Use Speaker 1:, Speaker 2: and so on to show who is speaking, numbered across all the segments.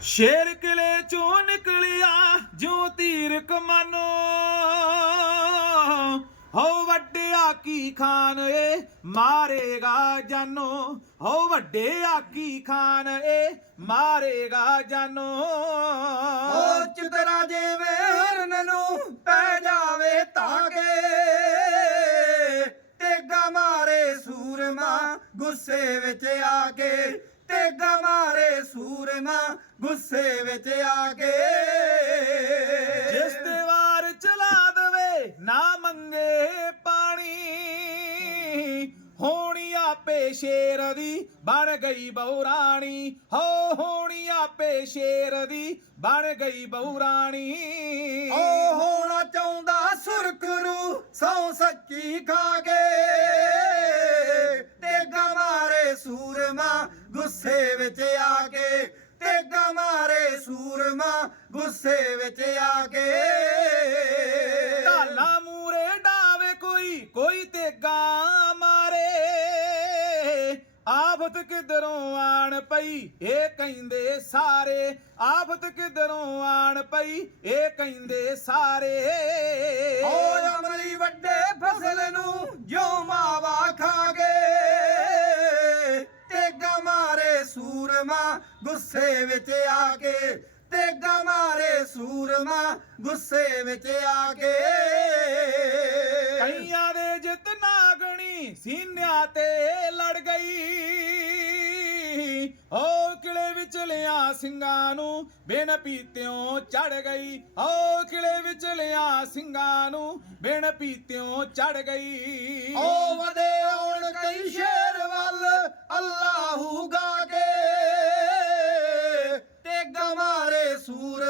Speaker 1: ਸ਼ੇਰ ਕਿਲੇ ਚੋਂ ਨਿਕਲਿਆ ਜਿਉ ਤੀਰ ਕਮਾਨੋ। ਹੋ ਵੱਡੇ ਆਕੀ ਖਾਨ ਏ ਮਾਰੇਗਾ ਜਾਨੋ। ਹੋ ਵੱਡੇ ਆਕੀ ਖਾਨ ਏ ਮਾਰੇਗਾ ਜਾਨੋ।
Speaker 2: ਓ ਚਿਤਰਾ ਜਿਵੇਂ ਹਰਨ ਨੂੰ ਪੈ ਜਾਵੇ ਤਾਗੇ ਤੇਗਾ ਮਾਰੇ ਸੂਰਮਾ ਗੁੱਸੇ ਵਿੱਚ ਆ ਕੇ ਤੇਗਾ ਮਾਰੇ ਸੂਰਮਾ ਗੁੱਸੇ ਵਿੱਚ ਆ ਕੇ।
Speaker 1: ਜਿਸ ਤੇ ਵਾਰ ਚਲਾ ਦਵੇ ਨਾ ਮੰਗੇ ਪਾਣੀ। ਹੋਣੀ ਆਪੇ ਸ਼ੇਰ ਦੀ ਬਣ ਗਈ ਬਹੂ-ਰਾਣੀ ਹੋ ਹੋਣੀ ਆਪੇ ਸ਼ੇਰ ਦੀ ਬਣ ਗਈ ਬਹੂ-ਰਾਣੀ
Speaker 2: ਓ ਹੋਣਾ ਚਾਹੁੰਦਾ ਸੁਰਖਰੂ ਸੌ ਸੱਚੀ ਖਾ ਕੇ। ਸੂਰਮਾ ਗੁੱਸੇ ਵਿੱਚ ਆ ਕੇ ਤੇਗਾ ਮਾਰੇ ਸੂਰਮਾ ਗੁੱਸੇ ਵਿੱਚ ਆ ਕੇ।
Speaker 1: ਢਾਲਾ ਮੂਰੇ ਡਾਵੇ ਕੋਈ ਕੋਈ ਤੇਗਾ ਮਾਰੇ। ਆਫਤ ਕਿਧਰੋਂ ਆਣ ਪਈ ਇਹ ਕਹਿੰਦੇ ਸਾਰੇ। ਆਫਤ ਕਿਧਰੋਂ ਆਣ ਪਈ ਇਹ ਕਹਿੰਦੇ ਸਾਰੇ।
Speaker 2: ਓ ਅਮਲੀ ਵੱਡੇ ਫਸਲ ਨੂੰ ਜੋ ਮਾਵਾ ਖਾ ਸੂਰਮਾ ਗੁੱਸੇ ਵਿੱਚ ਆ ਕੇ ਤੇਗਾ ਮਾਰੇ ਸੂਰਮਾ ਗੁੱਸੇ ਵਿੱਚ ਆ ਕੇ।
Speaker 1: ਕਈਆਂ ਦੇ ਜਿੱਤ ਨਾਗਣੀ ਸੀਨਿਆਂ ਤੇ ਲੜ ਗਈ। ਓ ਕਿਲੇ ਵਿੱਚ ਲਿਆ ਸਿੰਘਾਂ ਨੂੰ ਬਿਨ ਪੀਤਿਓਂ ਚੜ ਗਈ। ਓ ਕਿਲੇ ਵਿੱਚ ਲਿਆ ਸਿੰਘਾਂ ਨੂੰ ਬਿਨ ਪੀਤਿਓਂ ਚੜ ਗਈ।
Speaker 2: ਓ ਵਦੇ ਆਉਣ ਕਈ ਸ਼ੇਰ ਵੱਲ ਅੱਲਾਹੂ ਗਾ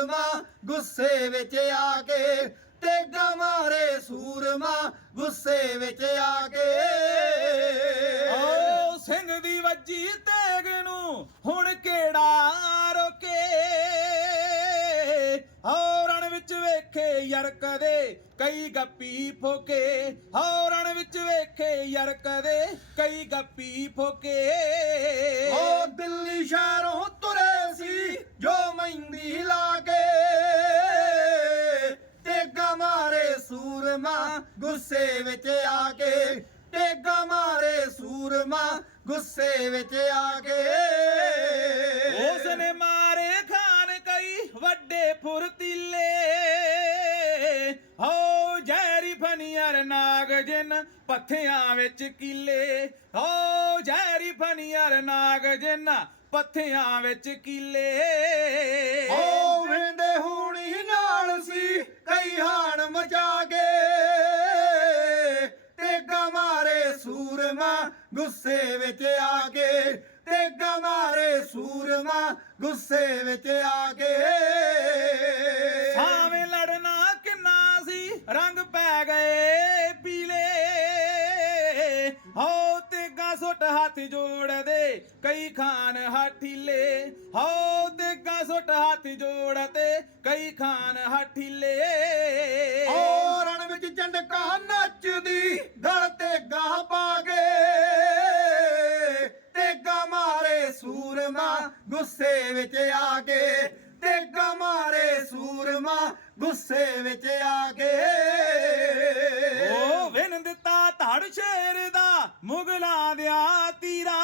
Speaker 2: ਸੂਰਮਾ ਗੁੱਸੇ ਵਿੱਚ ਆ ਕੇ ਤੇਗਾ ਮਾਰੇ ਸੂਰਮਾ ਗੁੱਸੇ ਵਿੱਚ ਆ ਕੇ।
Speaker 1: ਓ ਸਿੰਘ ਦੀ ਵੱਜੀ ਤੇਗ ਨੂੰ ਹੁਣ ਕਿਹੜਾ ਰੋਕੇ? ਹੌਰਣ ਵਿੱਚ ਵੇਖੇ ਯਰ ਕਦੇ ਕਈ ਗੱਪੀ ਫੋਕੇ। ਹੌਰਣ ਵਿੱਚ ਵੇਖੇ ਯਰ ਕਦੇ ਕਈ ਗੱਪੀ ਫੋਕੇ।
Speaker 2: ਓ ਦਿੱਲੀ ਸ਼ਹਿਰੋਂ ਤੁਰੇ ਸੀ ਜੋ ਗੁੱਸੇ ਵਿੱਚ ਆ ਕੇ ਤੇਗਾ ਮਾਰੇ ਸੂਰਮਾ ਗੁੱਸੇ ਵਿੱਚ ਆ ਕੇ।
Speaker 1: ਉਸ ਨੇ ਮਾਰੇ ਖਾਨ ਕਈ ਵੱਡੇ ਫੁਰਤੀਲੇ। ਹੋ ਜੈਰੀ ਫਨੀਅਰ ਨਾਗ ਜਿਨ ਪੱਥਿਆਂ ਵਿੱਚ ਕੀਲੇ। ਹੋ ਜੈਰੀ ਫਨੀਅਰ ਨਾਗ ਜਿਨ ਪੱਥਿਆਂ ਵਿੱਚ ਕੀਲੇ।
Speaker 2: ਓ ਵੇਂਦੇ ਹੋਣੀ ਨਾਲ ਸੀ ਕਈ ਹਾਣ ਮਚਾ ਕੇ। ਗੁੱਸੇ ਵਿੱਚ ਆ ਕੇ ਤੇਗਾ ਮਾਰੇ ਸੂਰਮਾ ਗੁੱਸੇ ਵਿੱਚ ਆ ਕੇ।
Speaker 1: ਸਾਵੇਂ ਲੜਨਾ ਕਿੰਨਾ ਸੀ ਰੰਗ ਪੈ ਗਏ ਪੀਲੇ। ਹੋ ਤੇਗਾ ਸੁੱਟ ਹੱਥ ਜੋੜਦੇ ਕਈ ਖਾਨ ਹਾਠੀਲੇ। ਹੋ ਤੇਗਾ ਸੁੱਟ ਹੱਥ ਜੋੜਦੇ ਕਈ ਖਾਨ ਹਾਠੀਲੇ।
Speaker 2: ਓ ਰਣ ਵਿੱਚ ਚੰਡਕਾ ਨੱਚਦੀ ਗੁੱਸੇ ਵਿੱਚ ਆ ਕੇ ਤੇਗਾ ਮਾਰੇ ਸੂਰਮਾ ਗੁੱਸੇ ਵਿੱਚ ਆ ਕੇ।
Speaker 1: ਓ ਵਿਨ ਦਿੱਤਾ ਧੜ ਸ਼ੇਰ ਦਾ ਮੁਗਲਾਂ ਦਿਆਂ ਤੀਰਾਂ।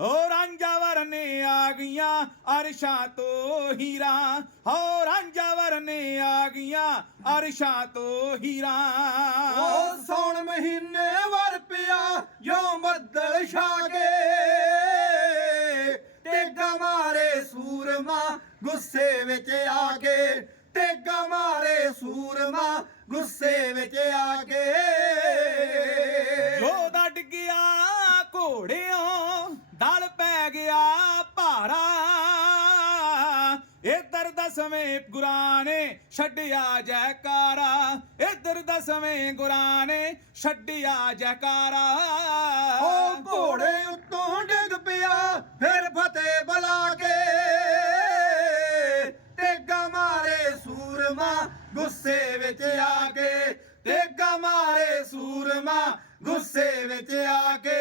Speaker 1: ਓ ਰਾਂਝਾਵਰ ਨੇ ਆ ਗਈਆਂ ਅਰਸ਼ਾਂ ਤੋਂ ਹੀਰਾ। ਹੋ ਰਾਂਝਾਵਰ ਨੇ ਆ ਗਈਆਂ ਅਰਸ਼ਾਂ ਤੋਂ ਹੀਰਾ।
Speaker 2: ਓ ਸੌਣ ਮਹੀਨੇ ਵਰ ਪਿਆ ਜੋ ਬੱਦਲ ਛਾ ਕੇ। ਸੂਰਮਾ ਗੁੱਸੇ ਵਿੱਚ ਆ ਕੇ। ਤੇਗਾ ਮਾਰੇ ਸੂਰਮਾ ਗੁੱਸੇ ਵਿੱਚ ਆ ਕੇ।
Speaker 1: ਜੋ ਦਾ ਡਿੱਗਿਆ ਘੋੜਿਆਂ ਦਲ ਪੈ ਗਿਆ ਭਾਰਾ। ਇਧਰ ਦਸਵੇਂ ਗੁਰਾਂ ਨੇ ਛੱਡਿਆ ਜੈਕਾਰਾ। ਇਧਰ ਦਸਵੇਂ ਗੁਰਾਂ ਨੇ ਛੱਡਿਆ ਜੈਕਾਰਾ।
Speaker 2: ਓ ਘੋੜੇ ਮਾਂ ਗੁੱਸੇ ਵਿੱਚ ਆ ਕੇ